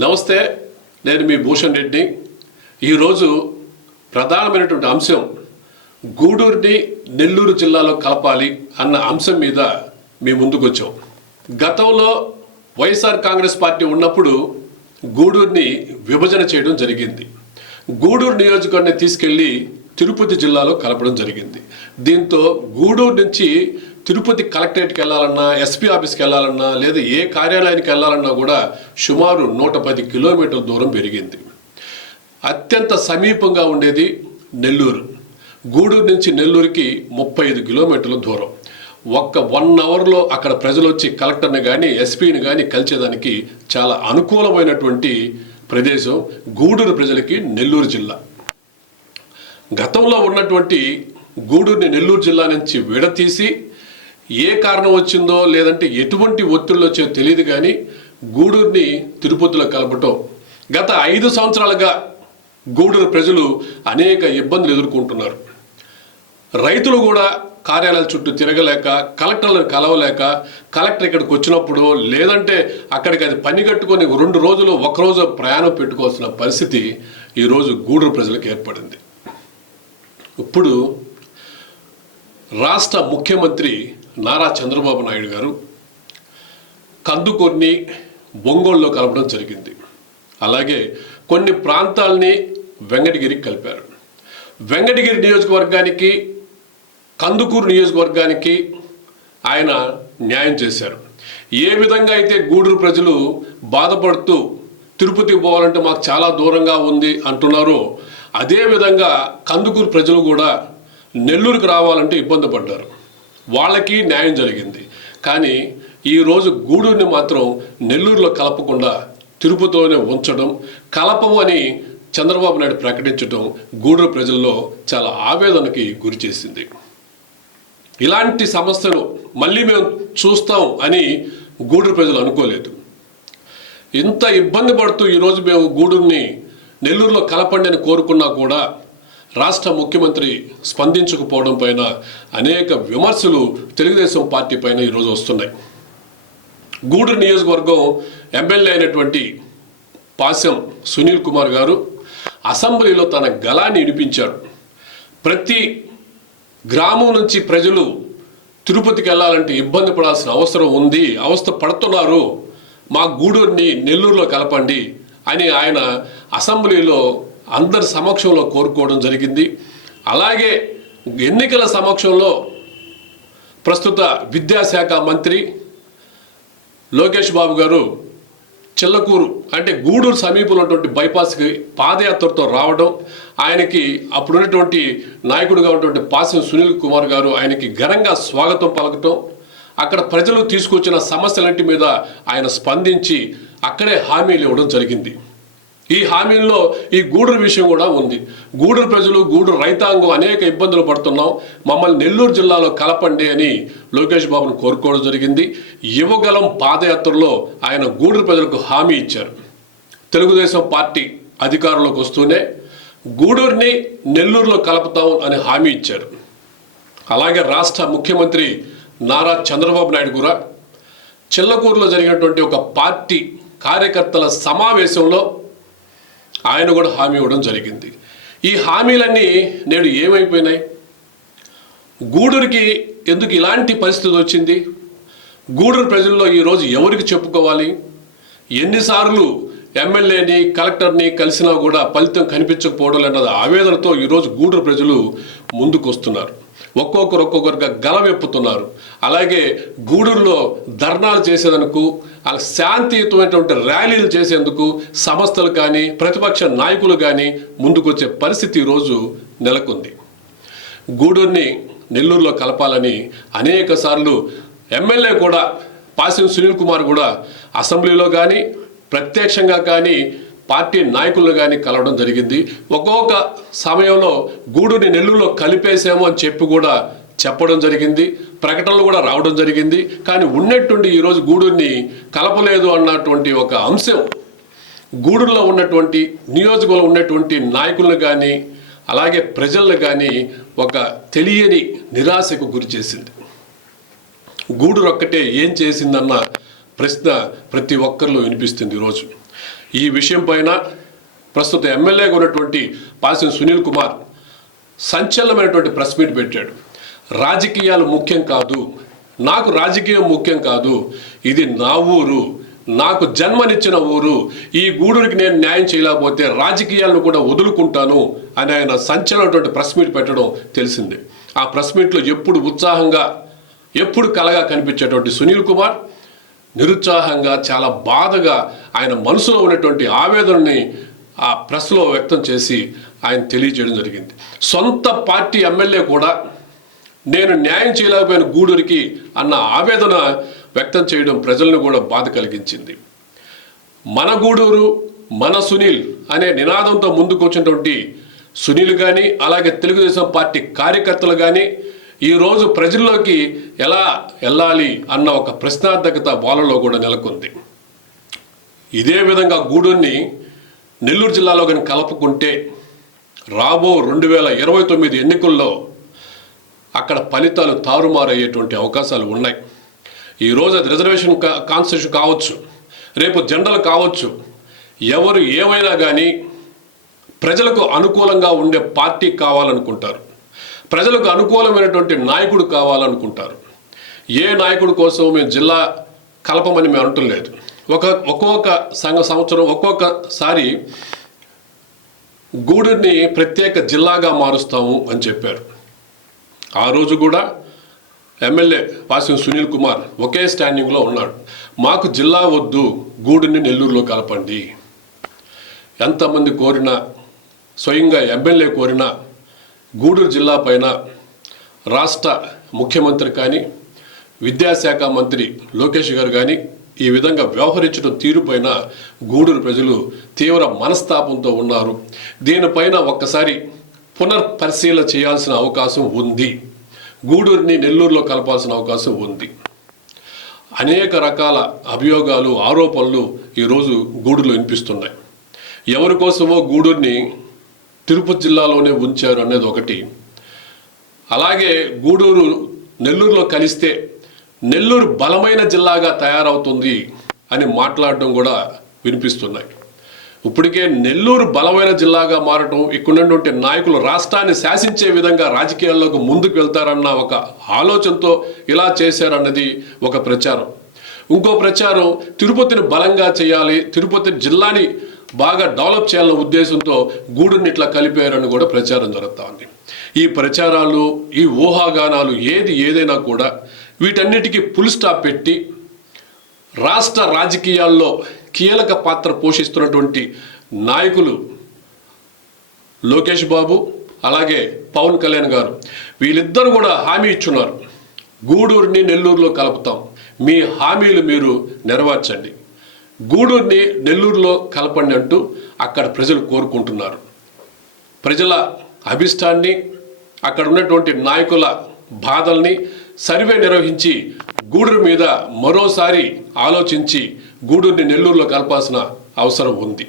నమస్తే నేను మీ భూషణ్ రెడ్డి. ఈరోజు ప్రధానమైనటువంటి అంశం గూడూరుని నెల్లూరు జిల్లాలో కలపాలి అన్న అంశం మీద మీ ముందుకు వచ్చాం గతంలో వైఎస్ఆర్ కాంగ్రెస్ పార్టీ ఉన్నప్పుడు గూడూరుని విభజన చేయడం జరిగింది. గూడూరు నియోజకవర్గాన్ని తీసుకెళ్ళి తిరుపతి జిల్లాలో కలపడం జరిగింది. దీంతో గూడూరు నుంచి తిరుపతి కలెక్టరేట్కి వెళ్ళాలన్నా ఎస్పీ ఆఫీస్కి వెళ్ళాలన్నా లేదా ఏ కార్యాలయానికి వెళ్ళాలన్నా కూడా సుమారు నూట పది కిలోమీటర్ల దూరం పెరిగింది. అత్యంత సమీపంగా ఉండేది నెల్లూరు. గూడూరు నుంచి నెల్లూరుకి ముప్పై ఐదు కిలోమీటర్ల దూరం. ఒక్క వన్ అవర్లో అక్కడ ప్రజలు వచ్చి కలెక్టర్ని కానీ ఎస్పీని కానీ కలిసేదానికి చాలా అనుకూలమైనటువంటి ప్రదేశం గూడూరు ప్రజలకి నెల్లూరు జిల్లా. గతంలో ఉన్నటువంటి గూడూరుని నెల్లూరు జిల్లా నుంచి విడతీసి ఏ కారణం వచ్చిందో లేదంటే ఎటువంటి ఒత్తిళ్ళు వచ్చో తెలియదు కానీ గూడూరుని తిరుపతిలో కలపటం. గత ఐదు సంవత్సరాలుగా గూడూరు ప్రజలు అనేక ఇబ్బందులు ఎదుర్కొంటున్నారు. రైతులు కూడా కార్యాలయాల చుట్టూ తిరగలేక కలెక్టర్లను కలవలేక కలెక్టర్ ఇక్కడికి వచ్చినప్పుడు లేదంటే అక్కడికి అది పని కట్టుకొని రెండు రోజులు ఒకరోజు ప్రయాణం పెట్టుకోవాల్సిన పరిస్థితి ఈరోజు గూడూరు ప్రజలకు ఏర్పడింది. ఇప్పుడు రాష్ట్ర ముఖ్యమంత్రి నారా చంద్రబాబు నాయుడు గారు కందుకొన్ని ఒంగోలులో కలపడం జరిగింది. అలాగే కొన్ని ప్రాంతాలని వెంకటగిరికి కలిపారు. వెంకటగిరి నియోజకవర్గానికి కందుకూరు నియోజకవర్గానికి ఆయన న్యాయం చేశారు. ఏ విధంగా అయితే గూడూరు ప్రజలు బాధపడుతూ తిరుపతి పోవాలంటే మాకు చాలా దూరంగా ఉంది అంటున్నారో అదే విధంగా కందుకూరు ప్రజలు కూడా నెల్లూరుకి రావాలంటే ఇబ్బంది పడ్డారు. వాళ్ళకి న్యాయం జరిగింది. కానీ ఈరోజు గూడూరుని మాత్రం నెల్లూరులో కలపకుండా తిరుపతిలోనే ఉంచడం కలపము అని చంద్రబాబు నాయుడు ప్రకటించడం గూడూరు ప్రజల్లో చాలా ఆవేదనకి గురి చేసింది. ఇలాంటి సమస్యలు మళ్ళీ మేము చూస్తాం అని గూడూరు ప్రజలు అనుకోలేదు. ఇంత ఇబ్బంది పడుతూ ఈరోజు మేము గూడూరుని నెల్లూరులో కలపండి అని కోరుకున్నా కూడా రాష్ట్ర ముఖ్యమంత్రి స్పందించకపోవడం పైన అనేక విమర్శలు తెలుగుదేశం పార్టీ పైన ఈరోజు వస్తున్నాయి. గూడూరు నియోజకవర్గం ఎమ్మెల్యే అయినటువంటి పాశం సునీల్ కుమార్ గారు అసెంబ్లీలో తన గలాన్ని వినిపించారు. ప్రతి గ్రామం నుంచి ప్రజలు తిరుపతికి వెళ్ళాలంటే ఇబ్బంది పడాల్సిన అవసరం ఉంది అవస్థ పడుతున్నారు మా గూడూరుని నెల్లూరులో కలపండి అని ఆయన అసెంబ్లీలో అందరి సమక్షంలో కోరుకోవడం జరిగింది. అలాగే ఎన్నికల సమక్షంలో ప్రస్తుత విద్యాశాఖ మంత్రి లోకేష్ బాబు గారు చిల్లకూరు అంటే గూడూరు సమీపంలో ఉన్నటువంటి బైపాస్కి పాదయాత్రతో రావడం ఆయనకి అప్పుడున్నటువంటి నాయకుడిగా ఉన్నటువంటి పాసం సునీల్ కుమార్ గారు ఆయనకి ఘనంగా స్వాగతం పలకటం అక్కడ ప్రజలు తీసుకొచ్చిన సమస్యలన్నింటి మీద ఆయన స్పందించి అక్కడే హామీలు ఇవ్వడం జరిగింది. ఈ హామీల్లో ఈ గూడూరు విషయం కూడా ఉంది. గూడూరు ప్రజలు గూడూరు రైతాంగం అనేక ఇబ్బందులు పడుతున్నాం. మమ్మల్ని నెల్లూరు జిల్లాలో కలపండి అని లోకేష్ బాబును కోరుకోవడం జరిగింది. యువగలం పాదయాత్రలో ఆయన గూడూరు ప్రజలకు హామీ ఇచ్చారు. తెలుగుదేశం పార్టీ అధికారంలోకి వస్తూనే గూడూరుని నెల్లూరులో కలుపుతాం అని హామీ ఇచ్చారు. అలాగే రాష్ట్ర ముఖ్యమంత్రి నారా చంద్రబాబు నాయుడు కూడా చిల్లకూరులో జరిగినటువంటి ఒక పార్టీ కార్యకర్తల సమావేశంలో ఆయన కూడా హామీ ఇవ్వడం జరిగింది. ఈ హామీలన్నీ నేడు ఏమైపోయినాయి? గూడూరుకి ఎందుకు ఇలాంటి పరిస్థితి వచ్చింది? గూడూరు ప్రజల్లో ఈరోజు ఎవరికి చెప్పుకోవాలి? ఎన్నిసార్లు ఎమ్మెల్యేని కలెక్టర్ని కలిసినా కూడా ఫలితం కనిపించకపోవడం అన్నది ఆవేదనతో ఈరోజు గూడూరు ప్రజలు ముందుకు వస్తున్నారు ఒక్కొక్కరు ఒక్కొక్కరుగా గలవెప్పుతున్నారు అలాగే గూడూరులో ధర్నాలు చేసేందుకు అలా శాంతియుతమైనటువంటి ర్యాలీలు చేసేందుకు సంస్థలు కానీ ప్రతిపక్ష నాయకులు కానీ ముందుకొచ్చే పరిస్థితి ఈరోజు నెలకొంది. గూడూరుని నెల్లూరులో కలపాలని అనేక సార్లు ఎమ్మెల్యే కూడా పాసిం సునీల్ కుమార్ కూడా అసెంబ్లీలో కానీ ప్రత్యక్షంగా కానీ పార్టీ నాయకులను కానీ కలవడం జరిగింది. ఒక్కొక్క సమయంలో గూడుని నెల్లూరులో కలిపేసాము అని చెప్పి కూడా చెప్పడం జరిగింది. ప్రకటనలు కూడా రావడం జరిగింది. కానీ ఉన్నట్టుండి ఈరోజు గూడూరిని కలపలేదు అన్నటువంటి ఒక అంశం. గూడూరులో ఉన్నటువంటి నియోజకవర్గంలో ఉన్నటువంటి నాయకులను కానీ అలాగే ప్రజలను కానీ ఒక తెలియని నిరాశకు గురి చేసింది. గూడూరు ఒక్కటే ఏం చేసిందన్న ప్రశ్న ప్రతి ఒక్కరిలో వినిపిస్తుంది ఈరోజు ఈ విషయం పైన ప్రస్తుత ఎమ్మెల్యేగా ఉన్నటువంటి పాసిన సునీల్ కుమార్ సంచలనమైనటువంటి ప్రెస్ మీట్ పెట్టాడు. రాజకీయాలు ముఖ్యం కాదు నాకు రాజకీయం ముఖ్యం కాదు ఇది నా ఊరు నాకు జన్మనిచ్చిన ఊరు ఈ గూడూరికి నేను న్యాయం చేయలేకపోతే రాజకీయాలను కూడా వదులుకుంటాను అని ఆయన సంచలనటువంటి ప్రెస్ మీట్ పెట్టడం తెలిసింది. ఆ ప్రెస్ మీట్లో ఎప్పుడు ఉత్సాహంగా ఎప్పుడు కలగా కనిపించేటువంటి సునీల్ కుమార్ నిరుత్సాహంగా చాలా బాధగా ఆయన మనసులో ఉన్నటువంటి ఆవేదనని ఆ ప్రెస్లో వ్యక్తం చేసి ఆయన తెలియజేయడం జరిగింది. సొంత పార్టీ ఎమ్మెల్యే కూడా నేను న్యాయం చేయలేకపోయిన గూడూరికి అన్న ఆవేదన వ్యక్తం చేయడం ప్రజలను కూడా బాధ కలిగించింది. మన గూడూరు మన సునీల్ అనే నినాదంతో ముందుకు వచ్చినటువంటి సునీల్ కానీ అలాగే తెలుగుదేశం పార్టీ కార్యకర్తలు కానీ ఈరోజు ప్రజల్లోకి ఎలా వెళ్ళాలి అన్న ఒక ప్రశ్నార్థకత వాళ్ళలో కూడా నెలకొంది. ఇదే విధంగా గూడూరిని నెల్లూరు జిల్లాలో కానీ కలుపుకుంటే రాబో రెండు వేల ఇరవై తొమ్మిది ఎన్నికల్లో అక్కడ ఫలితాలు తారుమారయ్యేటువంటి అవకాశాలు ఉన్నాయి. ఈరోజు అది రిజర్వేషన్ కా కాన్స్టిట్యూషన్ కావచ్చు రేపు జనరల్ కావచ్చు ఎవరు ఏమైనా కానీ ప్రజలకు అనుకూలంగా ఉండే పార్టీ కావాలనుకుంటారు. ప్రజలకు అనుకూలమైనటువంటి నాయకుడు కావాలనుకుంటారు. ఏ నాయకుడి కోసం మేము జిల్లా కలపమని మేము అంటలేదు ఒక ఒక్కొక్క సంఘ సంవత్సరం ఒక్కొక్కసారి గూడూరిని ప్రత్యేక జిల్లాగా మారుస్తాము అని చెప్పారు. ఆ రోజు కూడా ఎమ్మెల్యే వాసిం సునీల్ కుమార్ ఒకే స్టాండింగ్లో ఉన్నాడు. మాకు జిల్లా వద్దు గూడుని నెల్లూరులో కలపండి. ఎంతమంది కోరినా స్వయంగా ఎమ్మెల్యే కోరినా గూడూరు జిల్లా పైన రాష్ట్ర ముఖ్యమంత్రి కానీ విద్యాశాఖ మంత్రి లోకేష్ గారు కానీ ఈ విధంగా వ్యవహరించడం తీరుపైన గూడూరు ప్రజలు తీవ్ర మనస్తాపంతో ఉన్నారు. దీనిపైన ఒక్కసారి పునర్పరిశీలన చేయాల్సిన అవకాశం ఉంది. గూడూరుని నెల్లూరులో కలపాల్సిన అవకాశం ఉంది. అనేక రకాల అభియోగాలు ఆరోపణలు ఈరోజు గూడూరులో వినిపిస్తున్నాయి. ఎవరి కోసమో గూడూరుని తిరుపతి జిల్లాలోనే ఉంచారు అనేది ఒకటి. అలాగే గూడూరు నెల్లూరులో కలిస్తే నెల్లూరు బలమైన జిల్లాగా తయారవుతుంది అని మాట్లాడడం కూడా వినిపిస్తున్నాయి. ఇప్పటికే నెల్లూరు బలమైన జిల్లాగా మారటం ఇక్కడున్నటువంటి నాయకులు రాష్ట్రాన్ని శాసించే విధంగా రాజకీయాల్లోకి ముందుకు వెళ్తారన్న ఒక ఆలోచనతో ఇలా చేశారన్నది ఒక ప్రచారం. ఇంకో ప్రచారం తిరుపతిని బలంగా చేయాలి తిరుపతి జిల్లాని బాగా డెవలప్ చేయాలన్న ఉద్దేశంతో గూడుని ఇట్లా కలిపారని కూడా ప్రచారం జరుగుతూ ఉంది. ఈ ప్రచారాలు ఈ ఊహాగానాలు ఏది ఏదైనా కూడా వీటన్నిటికీ ఫుల్ స్టాప్ పెట్టి రాష్ట్ర రాజకీయాల్లో కీలక పాత్ర పోషిస్తున్నటువంటి నాయకులు లోకేష్ బాబు అలాగే పవన్ కళ్యాణ్ గారు. వీళ్ళిద్దరు కూడా హామీ ఇచ్చున్నారు. గూడూరుని నెల్లూరులో కలుపుతాం. మీ హామీలు మీరు నెరవేర్చండి. గూడూరుని నెల్లూరులో కలపండి అంటూ అక్కడ ప్రజలు కోరుకుంటున్నారు. ప్రజల అభిష్టాన్ని అక్కడ ఉన్నటువంటి నాయకుల బాధల్ని సర్వే నిర్వహించి గూడూరు మీద మరోసారి ఆలోచించి గూడూరుని నెల్లూరులో కలపాల్సిన అవసరం ఉంది.